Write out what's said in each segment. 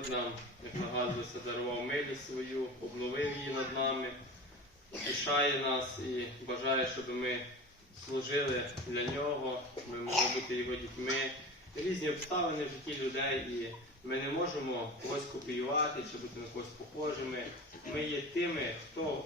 Господь нам, як нагадується, дарував милість свою, обновив її над нами, утішає нас і бажає, щоб ми служили для нього, ми могли бути його дітьми. Різні обставини в житті людей, і ми не можемо когось копіювати чи бути на когось похожими. Ми є тими, хто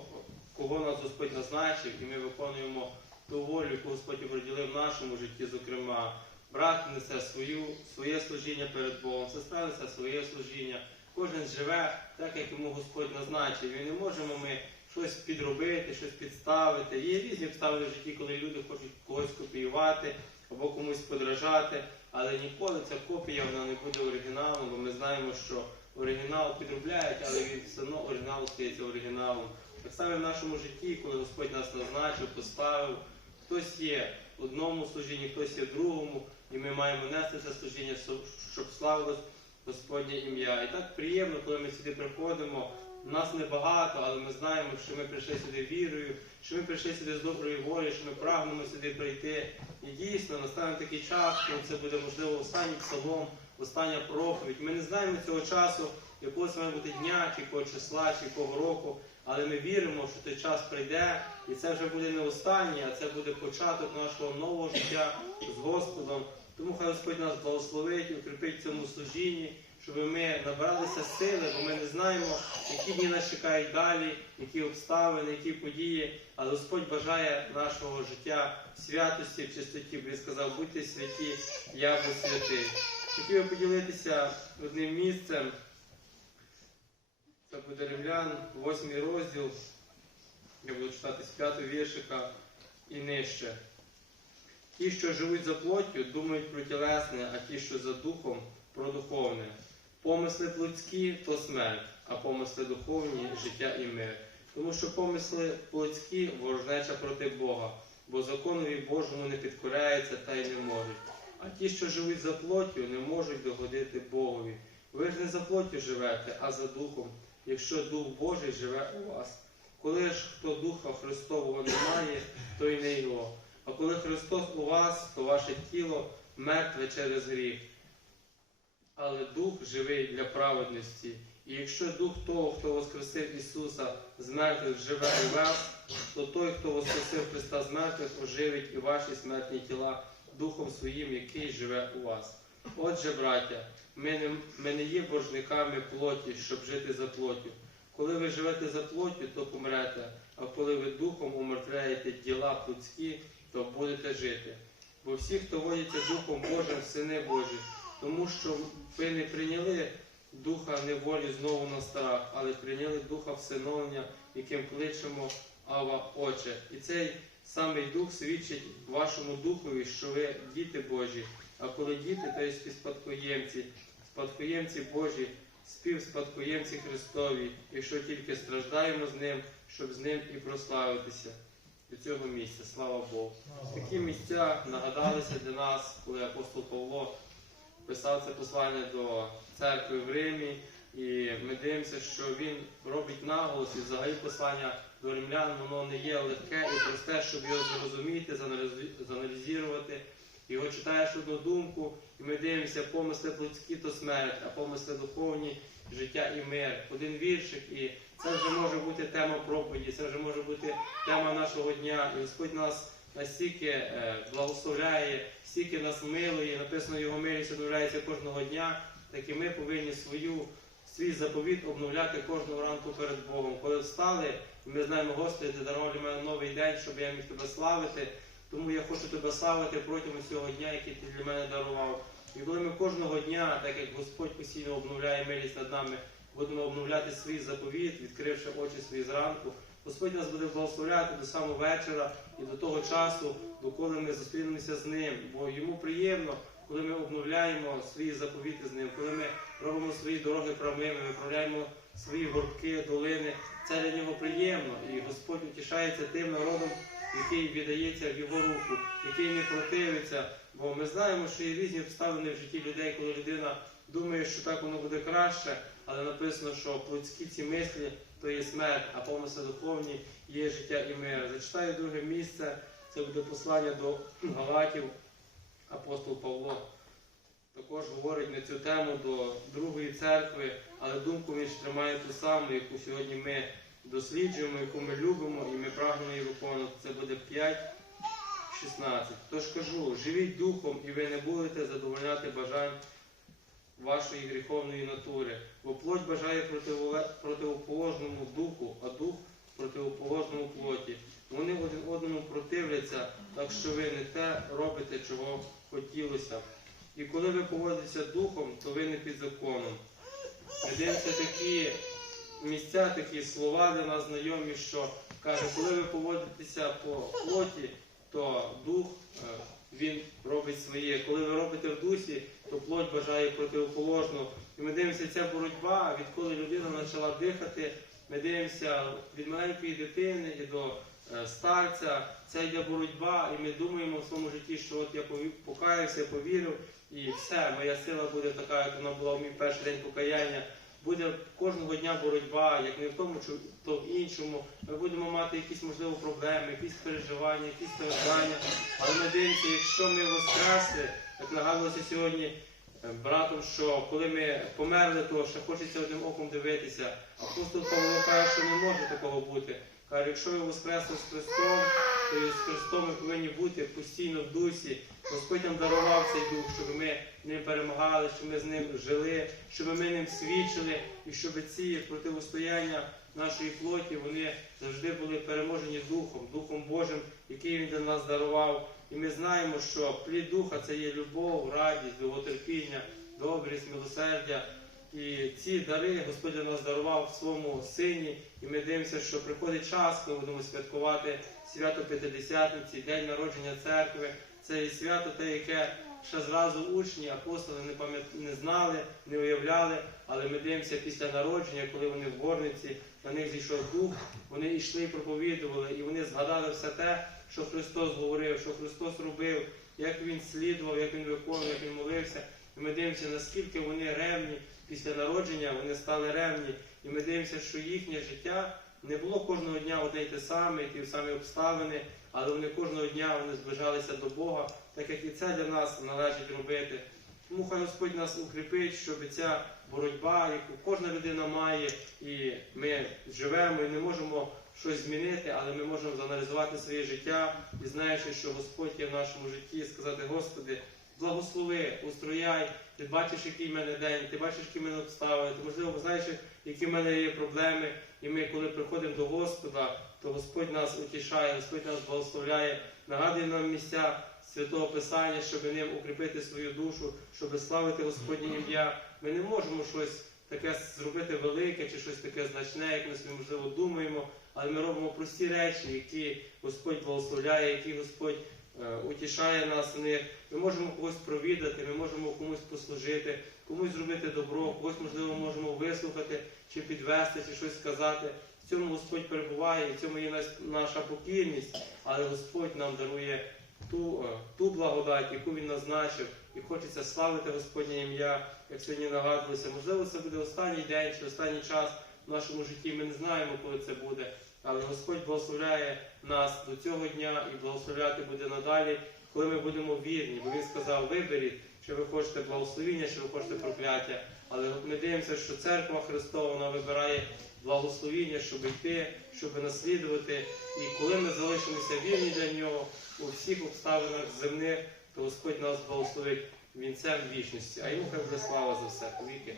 кого нас Господь назначив, і ми виконуємо ту волю, яку Господь приділив в нашому житті, зокрема. Брат несе свою, своє служіння перед Богом, сестра несе своє служіння. Кожен живе так, як йому Господь назначив. І не можемо ми щось підробити, щось підставити. Є різні обставини в житті, коли люди хочуть когось копіювати або комусь подражати, але ніколи ця копія вона не буде оригіналом, бо ми знаємо, що оригінал підробляють, але він все одно оригінал стається оригіналом. Так само в нашому житті, коли Господь нас назначив, поставив, хтось є в одному служінні, хтось є в другому, і ми маємо нести це служіння, щоб славилось Господнє ім'я. І так приємно, коли ми сюди приходимо. Нас небагато, але ми знаємо, що ми прийшли сюди вірою, що ми прийшли сюди з доброї волі, що ми прагнемо сюди прийти. І дійсно настане такий час, коли це буде можливо останній псалом, остання проповідь. Ми не знаємо цього часу, якого це має бути дня, чи якого числа, чи якого року. Але ми віримо, що той час прийде, і це вже буде не останній, а це буде початок нашого нового життя з Господом. Тому хай Господь нас благословить укріпить в цьому служінні, щоб ми набралися сили, бо ми не знаємо, які дні нас чекають далі, які обставини, які події. Але Господь бажає нашого життя в святості, в чистоті, бо Він сказав, будьте святі, я буду святий. Хотів би поділитися одним місцем. Це буде Римлян, восьмий розділ. Я буду читати з п'ятого віршика і нижче. Ті, що живуть за плоттю, думають про тілесне, а ті, що за духом, про духовне. Помисли плотські то смерть, а помисли духовні життя і мир. Тому що помисли плотські ворожнеча проти Бога, бо законові Божому не підкоряються та й не можуть. А ті, що живуть за плоттю, не можуть догодити Богові. Ви ж не за плоттю живете, а за духом, якщо Дух Божий живе у вас. Коли ж хто Духа Христового не має, то й не його. А коли Христос у вас, то ваше тіло мертве через гріх, але Дух живий для праведності. І якщо Дух того, хто воскресив Ісуса з мертвих живе у вас, то той, хто воскресив Христа з мертвих, оживить і ваші смертні тіла Духом Своїм, який живе у вас. Отже, браття, ми не, ми не є боржниками плоті, щоб жити за плоттю. Коли ви живете за плоттю, то помрете, а коли ви духом умертвляєте діла плотські, то будете жити. Бо всі, хто водяться Духом Божим, сини Божі, тому що ви не прийняли духа неволі знову на страх, але прийняли духа всиновлення, яким кличемо Ава Отче. І цей самий дух свідчить вашому духові, що ви діти Божі. А коли діти, то є співспадкоємці, спадкоємці Божі, співспадкоємці Христові, якщо тільки страждаємо з ним, щоб з ним і прославитися до цього місця. Слава Богу. Такі місця нагадалися для нас, коли апостол Павло писав це послання до церкви в Римі. І ми дивимося, що він робить наголос і взагалі послання до римлян, воно не є легке і просте, щоб його зрозуміти, заналізувати. Його читаєш одну думку, і ми дивимося, помисли плотські то смерть, а помисли духовні життя і мир. Один віршик, і це вже може бути тема проповіді, це вже може бути тема нашого дня. І Господь нас настільки е, благословляє, стільки нас милує, написано його милість одновляється кожного дня, так і ми повинні свою. Свій заповіт обновляти кожного ранку перед Богом. Коли встали, ми знаємо, Господи, ти дарував мене новий день, щоб я міг тебе славити. Тому я хочу тебе славити протягом цього дня, який ти для мене дарував. І коли ми кожного дня, так як Господь постійно обновляє милість над нами, будемо обновляти свій заповіт, відкривши очі свої зранку, Господь нас буде благословляти до самого вечора і до того часу, доколи ми зустрінемося з ним. Бо йому приємно, коли ми обновляємо свої заповіти з ним, коли ми робимо свої дороги правими, ми вправляємо свої горбки, долини. Це для нього приємно. І Господь утішається тим народом, який віддається в його руку, який не противиться. Бо ми знаємо, що є різні обставини в житті людей, коли людина думає, що так воно буде краще, але написано, що плотські ці мислі то є смерть, а помисли духовні є життя і мир. Зачитаю друге місце, це буде послання до Галатів, апостол Павло. також говорить на цю тему до другої церкви, але думку він тримає ту саму, яку сьогодні ми досліджуємо, яку ми любимо, і ми прагнемо її виконувати. Це буде 5, 16. Тож кажу, живіть духом, і ви не будете задовольняти бажань вашої гріховної натури. Бо плоть бажає противоположному духу, а дух противоположному плоті. Вони один одному противляться, так що ви не те робите, чого хотілося. І коли ви поводитеся духом, то ви не під законом. Дивимося такі місця, такі слова для нас знайомі, що каже, коли ви поводитеся по плоті, то дух е, він робить своє. Коли ви робите в дусі, то плоть бажає противоположну. І ми дивимося, ця боротьба, відколи людина почала дихати, ми дивимося від маленької дитини і до е, старця, це йде боротьба, і ми думаємо в своєму житті, що от я покаявся, повірив, і все, моя сила буде така, як вона була в мій перший день покаяння. Буде кожного дня боротьба, як не в тому, то в іншому. Ми будемо мати якісь можливо проблеми, якісь переживання, якісь страждання. Але ми дивимося, якщо ми воскресли, як нагадувалося сьогодні е, братом, що коли ми померли, то ще хочеться одним оком дивитися. Апостол Павло каже, що не може такого бути. Каже, якщо ви воскресли з Христом, то з Христом ми повинні бути постійно в дусі. Господь нам дарував цей дух, щоб ми ним перемагали, щоб ми з ним жили, щоб ми ним свідчили, і щоб ці противостояння нашої плоті вони завжди були переможені Духом, Духом Божим, який Він для нас дарував. І ми знаємо, що плід духа це є любов, радість, довготерпіння, добрість, милосердя. І ці дари Господь нас дарував в своєму сині. І ми дивимося, що приходить час, коли будемо святкувати свято П'ятидесятниці, день народження церкви. Це і свято те, яке ще зразу учні, апостоли не пам'ят... не знали, не уявляли, але ми дивимося після народження, коли вони в горниці, на них зійшов дух, вони йшли і проповідували, і вони згадали все те, що Христос говорив, що Христос робив, як Він слідував, як Він виконував, як Він молився. І ми дивимося, наскільки вони ревні після народження, вони стали ревні. І ми дивимося, що їхнє життя не було кожного дня одне й те саме, ті самі обставини, але вони кожного дня вони зближалися до Бога, так як і це для нас належить робити. Тому хай Господь нас укріпить, щоб ця боротьба, яку кожна людина має, і ми живемо і не можемо щось змінити, але ми можемо зааналізувати своє життя і знаючи, що Господь є в нашому житті, сказати, Господи, благослови, устрояй, ти бачиш, який в мене день, ти бачиш, які в мене обставини, ти можливо знаєш, які в мене є проблеми. І ми, коли приходимо до Господа, то Господь нас утішає, Господь нас благословляє, нагадує нам місця святого Писання, щоб ним укріпити свою душу, щоб славити Господнє ім'я. Ми не можемо щось таке зробити велике чи щось таке значне, як ми собі можливо думаємо, але ми робимо прості речі, які Господь благословляє, які Господь утішає нас в них. Ми можемо когось провідати, ми можемо комусь послужити, комусь зробити добро, когось, можливо, можемо вислухати чи підвести, чи щось сказати. В цьому Господь перебуває, в цьому є наша покірність, але Господь нам дарує ту, е, ту благодать, яку Він назначив, і хочеться славити Господнє ім'я, як сьогодні нагадувалося. Можливо, це буде останній день чи останній час в нашому житті. Ми не знаємо, коли це буде. Але Господь благословляє нас до цього дня і благословляти буде надалі, коли ми будемо вірні. Бо Він сказав, виберіть, чи ви хочете благословіння, чи ви хочете прокляття. Але ми дивимося, що церква Христова вона вибирає благословіння, щоб йти, щоб наслідувати. І коли ми залишимося вірні для нього у всіх обставинах земних, то Господь нас благословить вінцем вічності. А йому хай буде слава за все. Повіки.